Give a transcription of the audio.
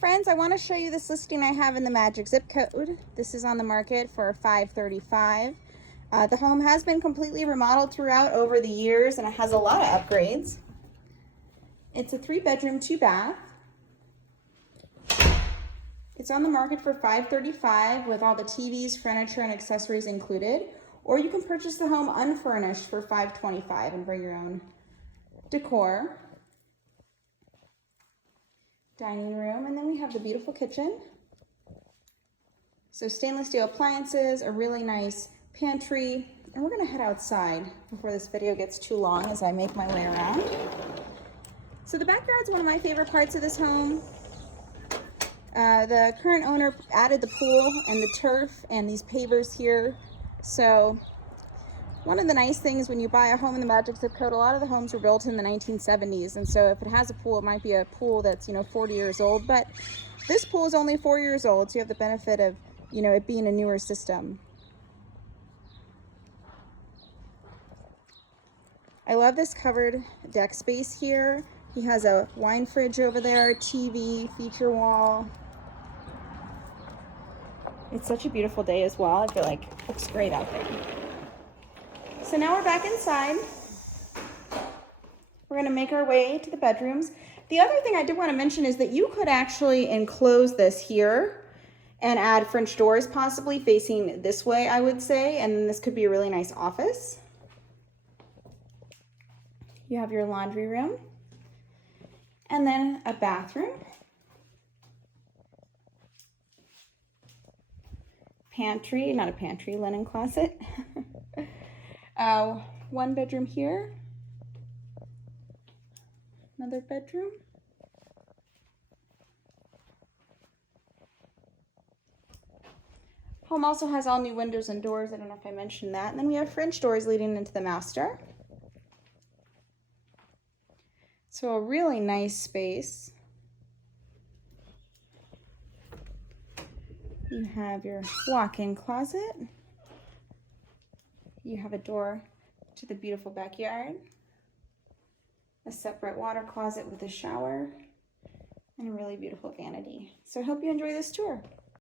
friends, I want to show you this listing I have in the magic zip code. This is on the market for $535. The home has been completely remodeled throughout over the years, and it has a lot of upgrades. It's a 3-bedroom, 2-bath. It's on the market for $535 with all the TVs, furniture, and accessories included. Or you can purchase the home unfurnished for $525 and bring your own decor. Dining room, and then we have the beautiful kitchen. So stainless steel appliances, a really nice pantry, and we're gonna head outside before this video gets too long as I make my way around. So the backyard's one of my favorite parts of this home. The current owner added the pool and the turf and these pavers here. So one of the nice things when you buy a home in the magic zip code, a lot of the homes were built in the 1970s, and so if it has a pool, it might be a pool that's 40 years old, but this pool is only 4 years old, so you have the benefit of it being a newer system. I love this covered deck space here. He has a wine fridge over there, TV, feature wall. It's such a beautiful day as well. I feel like it looks great out there. So now we're back inside. We're gonna make our way to the bedrooms. The other thing I did wanna mention is that you could actually enclose this here and add French doors possibly facing this way, I would say, and then this could be a really nice office. You have your laundry room and then a bathroom. Pantry, not a pantry, linen closet. 1 bedroom here, another bedroom. Home also has all new windows and doors. I don't know if I mentioned that. And then we have French doors leading into the master. So a really nice space. You have your walk-in closet. You have a door to the beautiful backyard, a separate water closet with a shower, and a really beautiful vanity. So I hope you enjoy this tour.